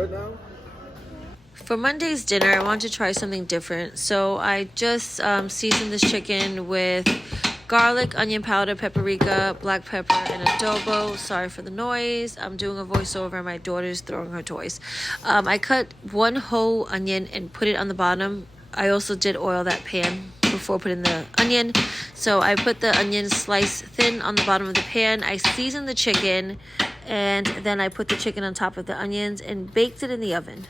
good now? For Monday's dinner, I wanted to try something different. So I just seasoned this chicken with garlic, onion powder, paprika, black pepper, and adobo. Sorry for the noise. I'm doing a voiceover and my daughter's throwing her toys. I cut one whole onion and put it on the bottom. I also did oil that pan before putting the onion. So I put the onion sliced thin on the bottom of the pan. I seasoned the chicken and then I put the chicken on top of the onions and baked it in the oven.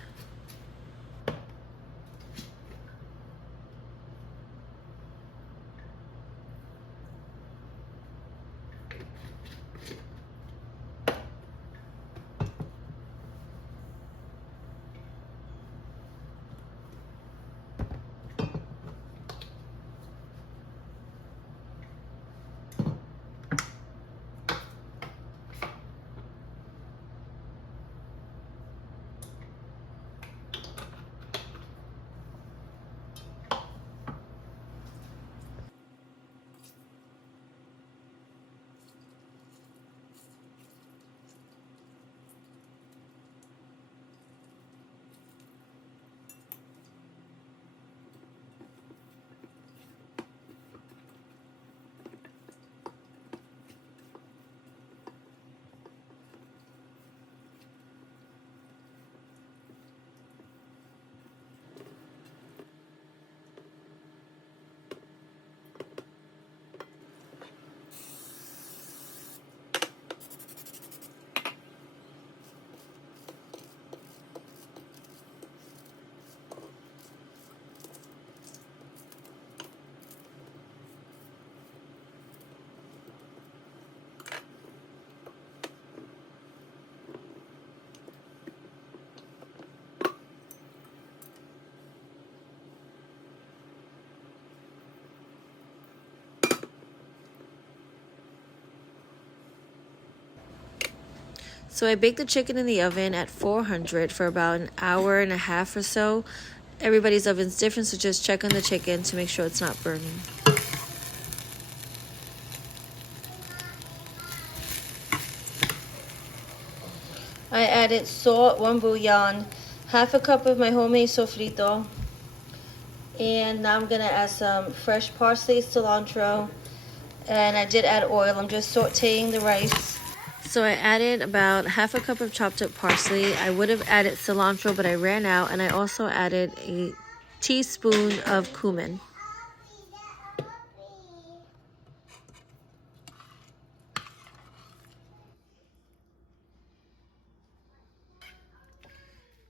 So I baked the chicken in the oven at 400 for about an hour and a half or so. Everybody's oven's different, so just check on the chicken to make sure it's not burning. I added salt, 1 bouillon, half a cup of my homemade sofrito, and now I'm gonna add some fresh parsley, cilantro, and I did add oil. I'm just sauteing the rice. So I added about half a cup of chopped up parsley. I would have added cilantro, but I ran out, and I also added a teaspoon of cumin.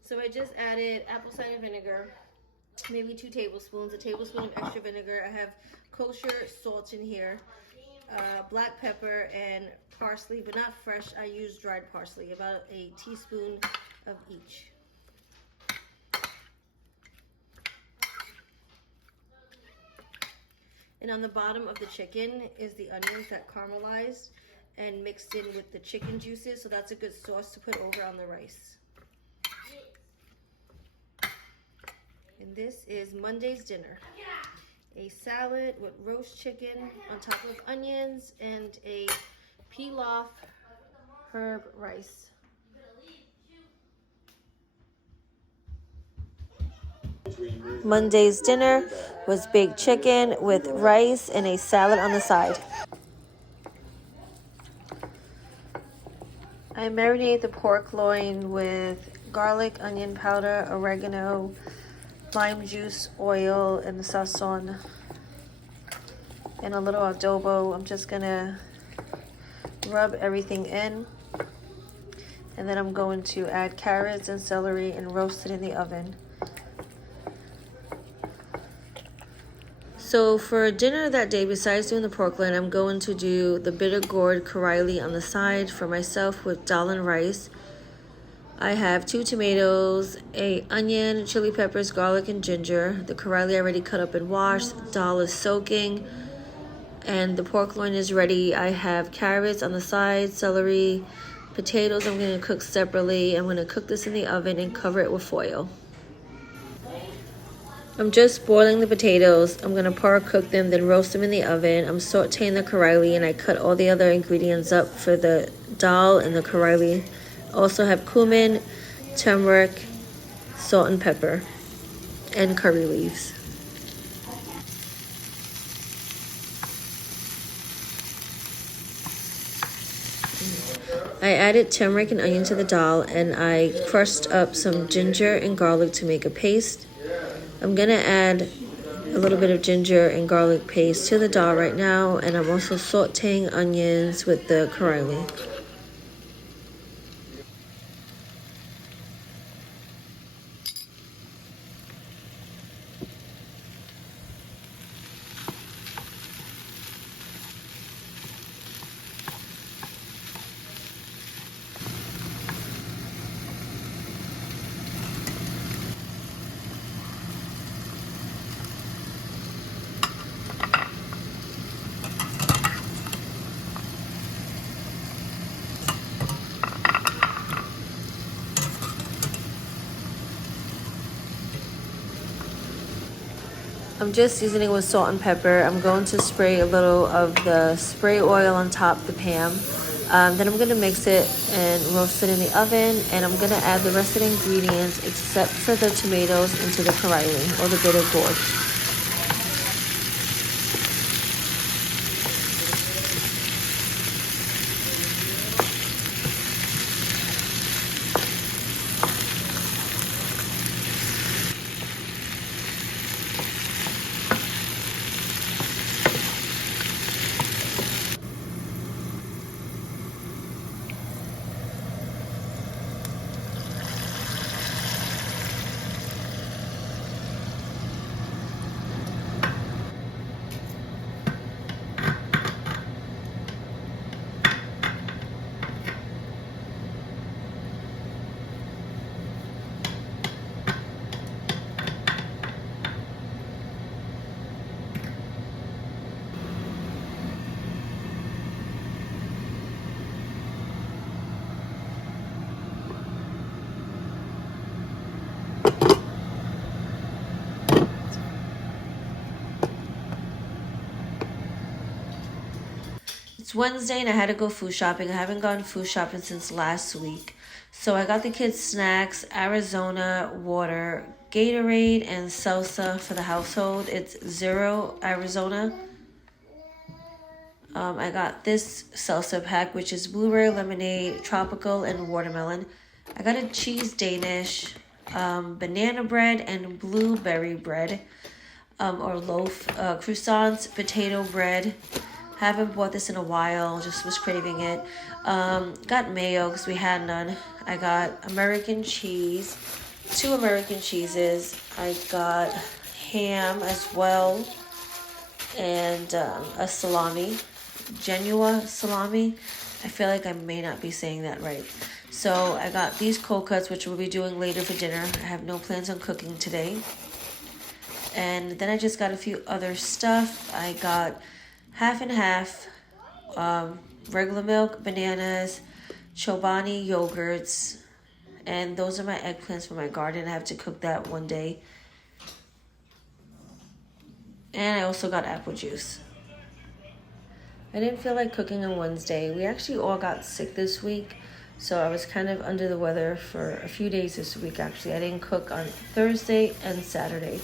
So I just added apple cider vinegar, maybe 2 tablespoons, a tablespoon of extra vinegar. I have kosher salt in here, black pepper, and parsley, but not fresh. I use dried parsley, about a teaspoon of each. And on the bottom of the chicken is the onions that caramelized and mixed in with the chicken juices, so that's a good sauce to put over on the rice. And this is Monday's dinner. A salad with roast chicken on top of onions and a pilaf herb rice. Monday's dinner was baked chicken with rice and a salad on the side. I marinate the pork loin with garlic, onion powder, oregano, lime juice, oil, and the sazon, and a little adobo. I'm just gonna rub everything in, and then I'm going to add carrots and celery and roast it in the oven. So for dinner that day, besides doing the pork loin, I'm going to do the bitter gourd karaili on the side for myself with dal and rice. I have 2 tomatoes, a onion, chili peppers, garlic, and ginger. The karaili I already cut up and washed. Dal is soaking, and the pork loin is ready. I have carrots on the side, celery, potatoes I'm going to cook separately. I'm going to cook this in the oven and cover it with foil. I'm just boiling the potatoes. I'm going to par cook them, then roast them in the oven. I'm sauteing the karaili, and I cut all the other ingredients up for the dal and the karaili. Also have cumin, turmeric, salt and pepper, and curry leaves. I added turmeric and onion to the dal, and I crushed up some ginger and garlic to make a paste. I'm gonna add a little bit of ginger and garlic paste to the dal right now, and I'm also sauteing onions with the curry leaf. I'm just seasoning with salt and pepper. I'm going to spray a little of the spray oil on top of the pan. Then I'm going to mix it and roast it in the oven. And I'm going to add the rest of the ingredients except for the tomatoes into the karaili, or the bitter gourd. It's Wednesday and I had to go food shopping. I haven't gone food shopping since last week. So I got the kids snacks, Arizona water, Gatorade, and salsa for the household. It's Zero Arizona. I got this salsa pack, which is blueberry lemonade, tropical, and watermelon. I got a cheese Danish, banana bread, and blueberry bread, or loaf, croissants, potato bread. Haven't bought this in a while, just was craving it. Got mayo because we had none. I got American cheese, 2 American cheeses. I got ham as well, and a salami, Genoa salami. I feel like I may not be saying that right. So I got these cold cuts, which we'll be doing later for dinner. I have no plans on cooking today. And then I just got a few other stuff. I got half and half, regular milk, bananas, Chobani yogurts, and those are my eggplants for my garden. I have to cook that one day. And I also got apple juice. I didn't feel like cooking on Wednesday. We actually all got sick this week, so I was kind of under the weather for a few days this week, actually. I didn't cook on Thursday and Saturday.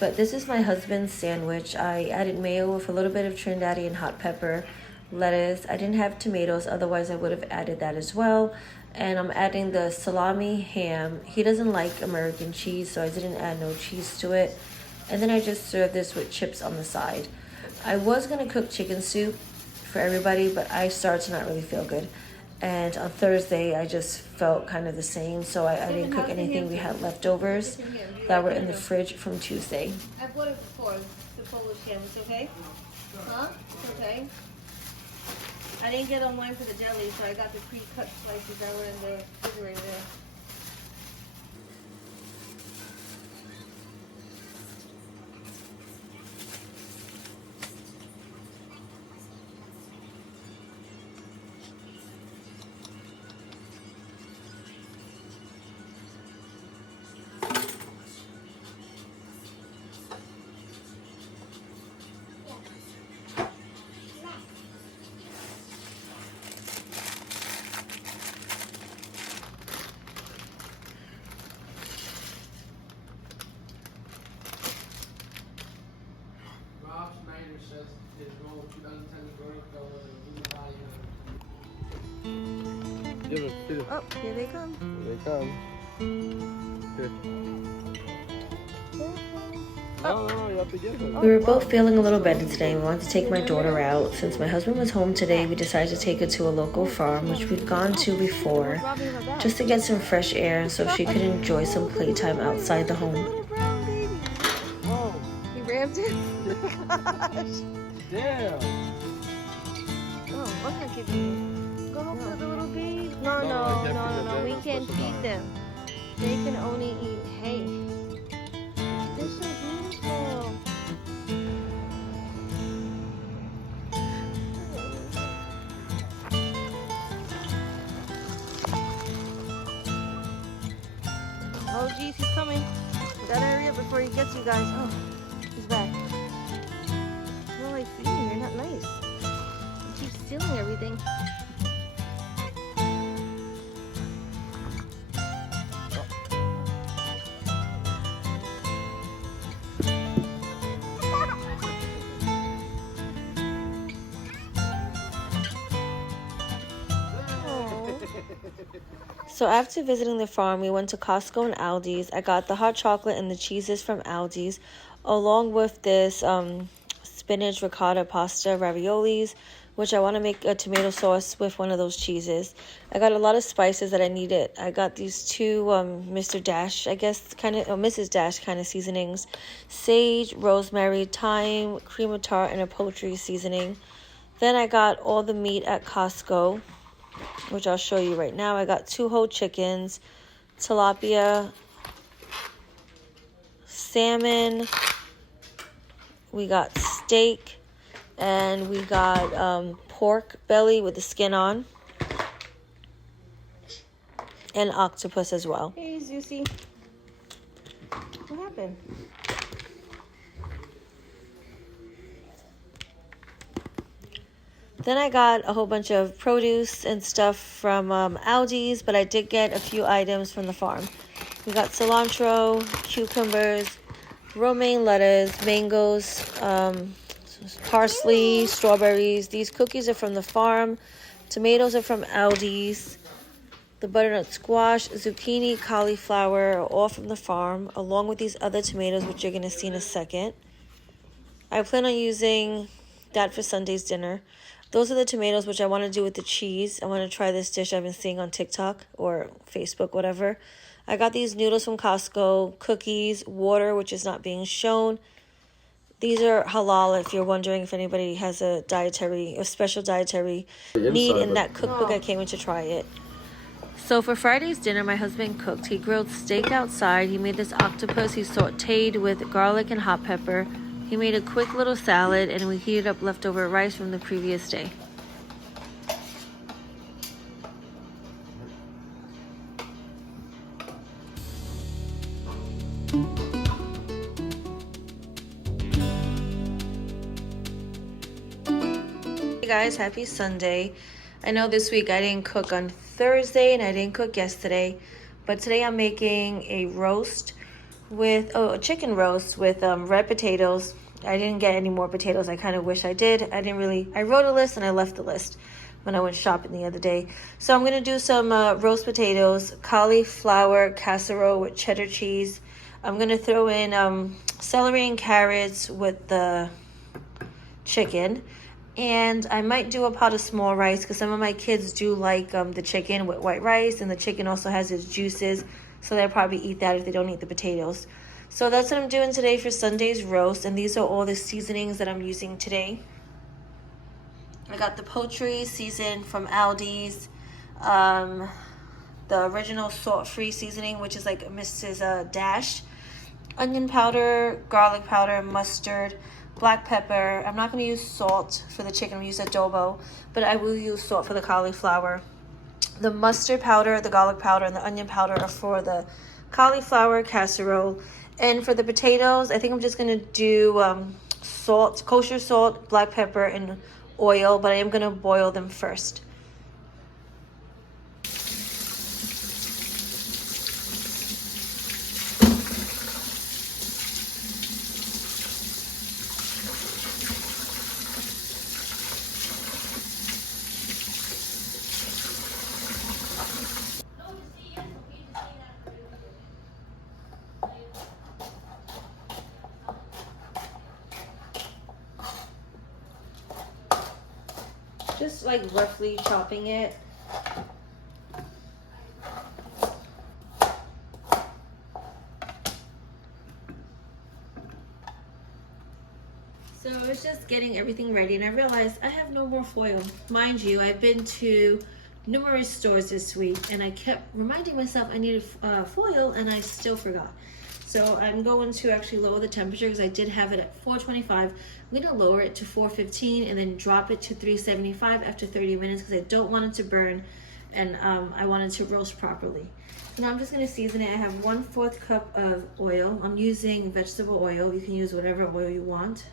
But this is my husband's sandwich. I added mayo with a little bit of Trinidadian hot pepper, lettuce. I didn't have tomatoes, otherwise I would have added that as well. And I'm adding the salami ham. He doesn't like American cheese, so I didn't add no cheese to it. And then I just served this with chips on the side. I was gonna cook chicken soup for everybody, but I started to not really feel good. And on Thursday, I just felt kind of the same, so I didn't cook anything. We had leftovers that were in the fridge from Tuesday. I bought it before, the Polish ham. It's okay? Huh? It's okay? I didn't get online for the jelly, so I got the pre-cut slices that were in the refrigerator there. Oh, here they come. Here they come. Good. No, you have to give them. We were both feeling a little better today. We wanted to take my daughter out. Since my husband was home today, we decided to take her to a local farm, which we'd gone to before, just to get some fresh air so she could enjoy some playtime outside the home. Oh, he rammed it? Gosh. Damn. Oh, what can I give you? Go home for the little baby. No. We can't feed them. They can only eat hay. They're so beautiful. Oh, geez, he's coming. We gotta hurry up before he gets you guys. Oh, he's back. I don't like feeding you. You're not nice. You keep stealing everything. So after visiting the farm, we went to Costco and Aldi's. I got the hot chocolate and the cheeses from Aldi's, along with this spinach ricotta pasta raviolis, which I want to make a tomato sauce with one of those cheeses. I got a lot of spices that I needed. I got these two Mr. Dash, I guess, Mrs. Dash kind of seasonings. Sage, rosemary, thyme, cream of tart, and a poultry seasoning. Then I got all the meat at Costco, which I'll show you right now. I got 2 whole chickens, tilapia, salmon, we got steak, and we got pork belly with the skin on, and octopus as well. Hey, Zeusy. What happened? Then I got a whole bunch of produce and stuff from Aldi's, but I did get a few items from the farm. We got cilantro, cucumbers, romaine lettuce, mangoes, parsley, strawberries. These cookies are from the farm. Tomatoes are from Aldi's. The butternut squash, zucchini, cauliflower are all from the farm, along with these other tomatoes, which you're going to see in a second. I plan on using that for Sunday's dinner. Those are the tomatoes, which I want to do with the cheese. I want to try this dish I've been seeing on TikTok or Facebook, whatever. I got these noodles from Costco, cookies, water, which is not being shown. These are halal, if you're wondering if anybody has a special dietary need in that cookbook. I can't wait to try it. So for Friday's dinner, my husband cooked. He grilled steak outside. He made this octopus he sauteed with garlic and hot pepper. He made a quick little salad, and we heated up leftover rice from the previous day. Hey guys, happy Sunday. I know this week I didn't cook on Thursday and I didn't cook yesterday, but today I'm making a a chicken roast with red potatoes. I didn't get any more potatoes. I kind of wish I did. I wrote a list and I left the list when I went shopping the other day. So I'm going to do some roast potatoes, cauliflower casserole with cheddar cheese. I'm going to throw in celery and carrots with the chicken. And I might do a pot of small rice because some of my kids do like the chicken with white rice, and the chicken also has its juices, so they'll probably eat that if they don't eat the potatoes. So that's what I'm doing today for Sunday's roast, and these are all the seasonings that I'm using today. I got the poultry seasoned from Aldi's, the original salt-free seasoning, which is like Mrs. Dash, onion powder, garlic powder, mustard, black pepper. I'm not going to use salt for the chicken. I'm going to use adobo, but I will use salt for the cauliflower. The mustard powder, the garlic powder, and the onion powder are for the cauliflower casserole. And for the potatoes, I think I'm just going to do salt, kosher salt, black pepper, and oil, but I am going to boil them first. Just like roughly chopping it. So it's just getting everything ready, and I realized I have no more foil. Mind you, I've been to numerous stores this week, and I kept reminding myself I needed foil, and I still forgot. So I'm going to actually lower the temperature because I did have it at 425. I'm going to lower it to 415 and then drop it to 375 after 30 minutes because I don't want it to burn, and I want it to roast properly. So now I'm just going to season it. I have 1/4 cup of oil. I'm using vegetable oil. You can use whatever oil you want.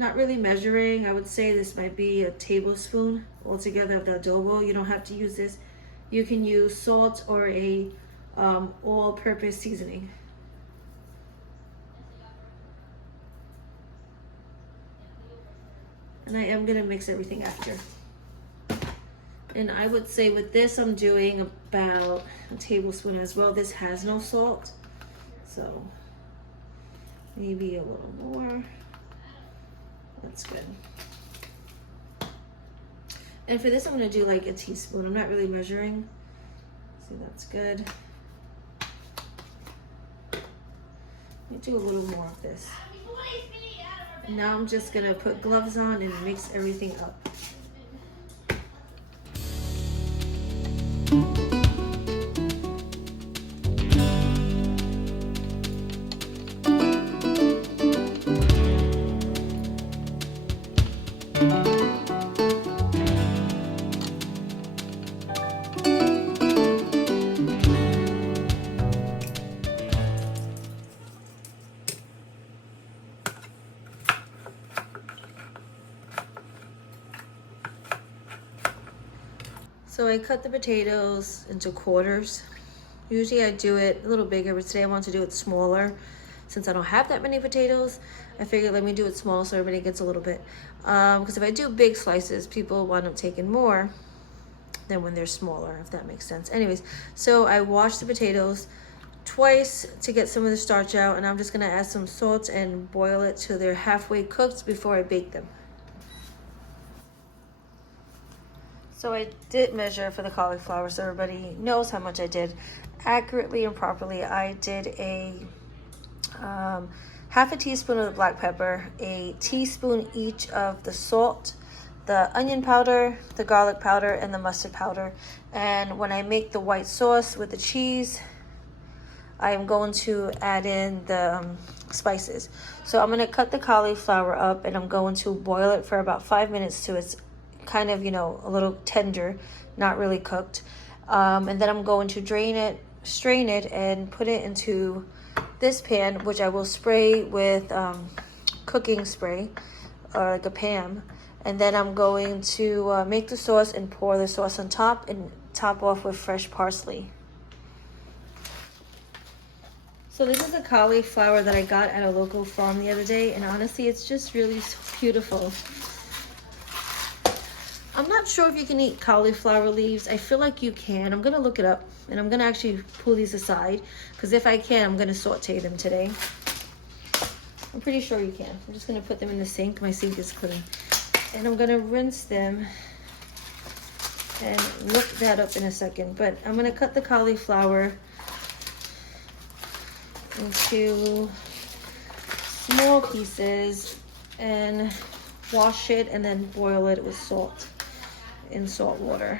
Not really measuring. I would say this might be a tablespoon altogether of the adobo. You don't have to use this. You can use salt or a all-purpose seasoning. And I am gonna mix everything after. And I would say with this, I'm doing about a tablespoon as well. This has no salt, so maybe a little more. That's good. And for this, I'm gonna do like a teaspoon. I'm not really measuring. See, that's good. Let me do a little more of this. Now I'm just gonna put gloves on and mix everything up. So I cut the potatoes into quarters. Usually I do it a little bigger, but today I want to do it smaller. Since I don't have that many potatoes, I figured let me do it small so everybody gets a little bit. Because if I do big slices, people wind up taking more than when they're smaller, if that makes sense. Anyways, so I washed the potatoes twice to get some of the starch out, and I'm just gonna add some salt and boil it till they're halfway cooked before I bake them. So I did measure for the cauliflower so everybody knows how much I did. Accurately and properly, I did a half a teaspoon of the black pepper, a teaspoon each of the salt, the onion powder, the garlic powder, and the mustard powder. And when I make the white sauce with the cheese, I am going to add in the spices. So I'm going to cut the cauliflower up, and I'm going to boil it for about 5 minutes till it's kind of, you know, a little tender, not really cooked. And then I'm going to strain it, and put it into this pan, which I will spray with cooking spray, or like a Pam. And then I'm going to make the sauce and pour the sauce on top and top off with fresh parsley. So this is a cauliflower that I got at a local farm the other day, and honestly, it's just really beautiful. I'm not sure if you can eat cauliflower leaves. I feel like you can. I'm gonna look it up, and I'm gonna actually pull these aside, because if I can, I'm gonna saute them today. I'm pretty sure you can. I'm just gonna put them in the sink. My sink is clean. And I'm gonna rinse them and look that up in a second. But I'm gonna cut the cauliflower into small pieces and wash it, and then boil it with salt in salt water.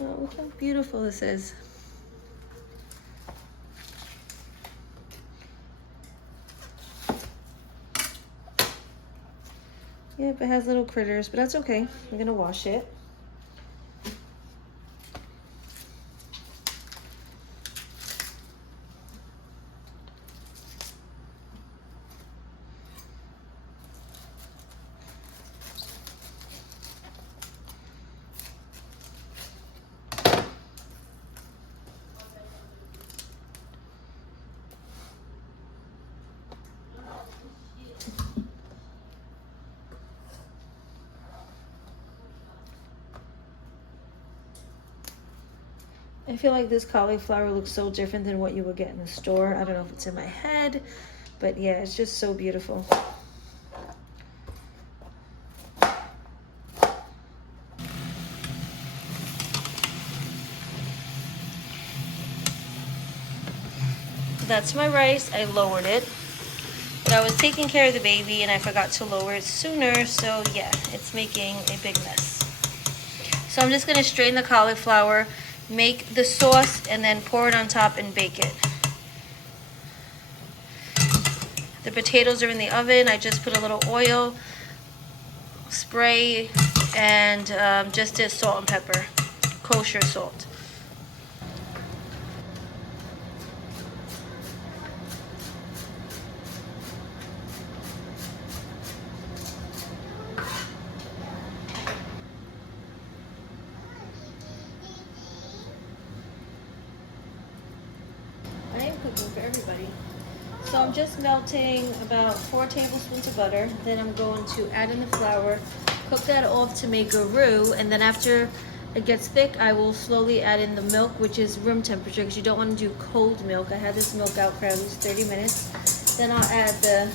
Oh, look how beautiful this is. Yep, it has little critters, but that's okay. I'm gonna wash it. I feel like this cauliflower looks so different than what you would get in the store. I don't know if it's in my head, but yeah, it's just so beautiful. That's my rice. I lowered it. But I was taking care of the baby and I forgot to lower it sooner, so yeah, it's making a big mess. So I'm just gonna strain the cauliflower, make the sauce, and then pour it on top and bake it. The potatoes are in the oven. I just put a little oil, spray, and just did salt and pepper, kosher salt. I am cooking for everybody. So I'm just melting about 4 tablespoons of butter. Then I'm going to add in the flour, cook that off to make a roux, and then after it gets thick, I will slowly add in the milk, which is room temperature because you don't want to do cold milk. I had this milk out for at least 30 minutes. Then I'll add the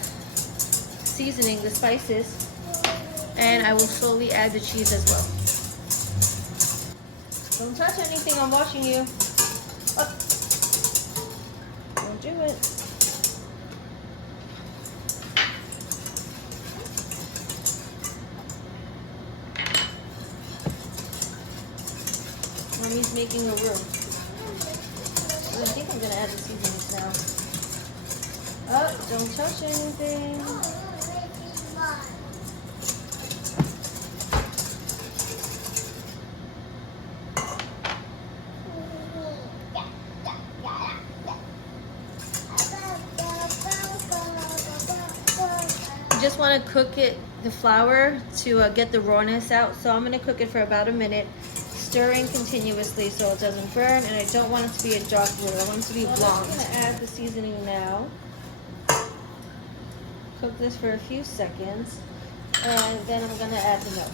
seasoning, the spices, and I will slowly add the cheese as well. Don't touch anything, I'm watching you. Oh. Don't do it. Mommy's making a roux. I think I'm gonna add the seasonings now. Oh, don't touch anything. You just want to cook it, the flour, to get the rawness out. So I'm going to cook it for about a minute, stirring continuously so it doesn't burn, and I don't want it to be a dark roux. I want it to be blonde. I'm going to add the seasoning now. Cook this for a few seconds, and then I'm going to add the milk.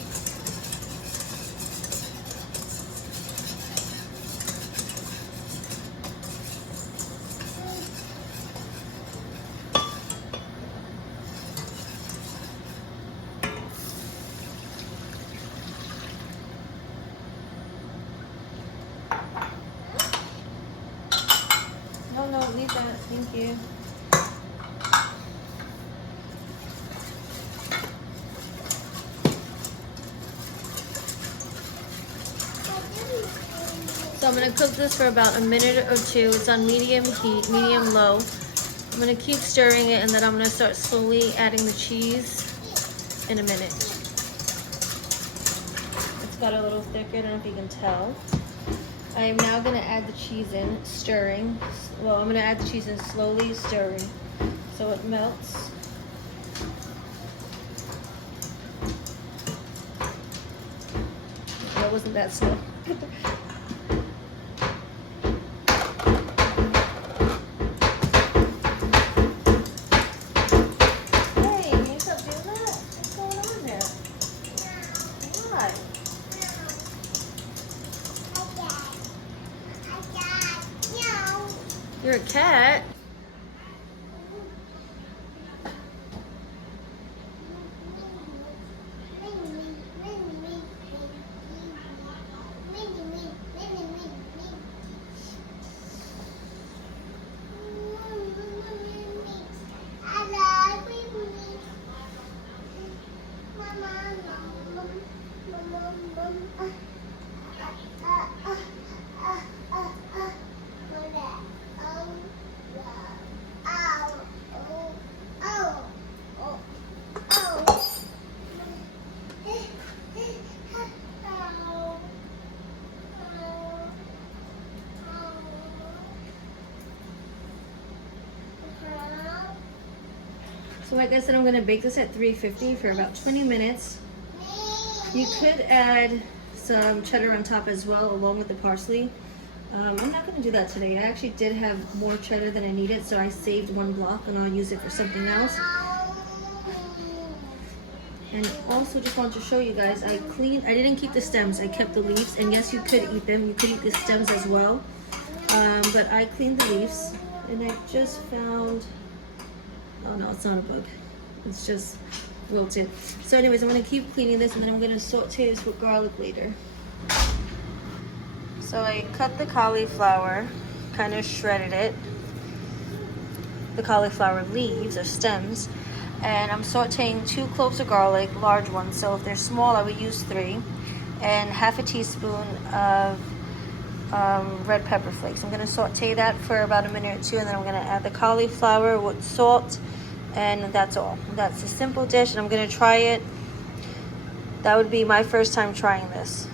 No, leave that. Thank you. So I'm going to cook this for about a minute or two. It's on medium heat, medium low. I'm going to keep stirring it, and then I'm going to start slowly adding the cheese in a minute. It's got a little thicker, I don't know if you can tell. I am now going to add the cheese in, stirring. Well, I'm going to add the cheese in slowly, stirring, so it melts. That wasn't that slow. Hey, can you stop doing that? What's going on there? Why? You're a cat. So like I said, I'm going to bake this at 350 for about 20 minutes. You could add some cheddar on top as well, along with the parsley. I'm not going to do that today. I actually did have more cheddar than I needed, so I saved one block and I'll use it for something else. And also just wanted to show you guys, I didn't keep the stems, I kept the leaves. And yes, you could eat them. You could eat the stems as well. but I cleaned the leaves, and I just found, oh no, it's not a bug. It's just wilted. So anyways, I'm gonna keep cleaning this, and then I'm gonna saute this with garlic later. So I cut the cauliflower, kind of shredded it, the cauliflower leaves or stems, and I'm sauteing 2 cloves of garlic, large ones. So if they're small, I would use 3, and half a teaspoon of red pepper flakes. I'm gonna saute that for about a minute or 2, and then I'm gonna add the cauliflower with salt, and that's all. That's a simple dish, and I'm gonna try it. That would be my first time trying this.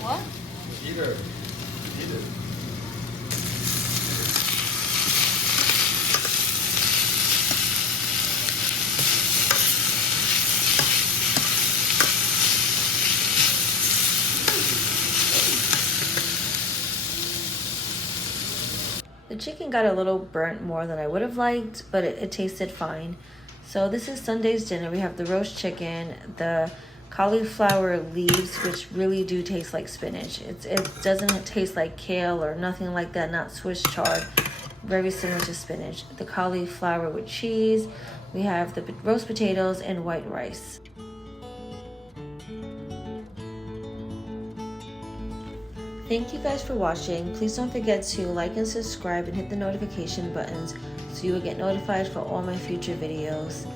What? Eat her. Eat it. The chicken got a little burnt more than I would have liked, but it tasted fine. So this is Sunday's dinner. We have the roast chicken, the cauliflower leaves, which really do taste like spinach. It doesn't taste like kale or nothing like that, not Swiss chard. Very similar to spinach. The cauliflower with cheese. We have the roast potatoes and white rice. Thank you guys for watching. Please don't forget to like and subscribe and hit the notification buttons so you will get notified for all my future videos.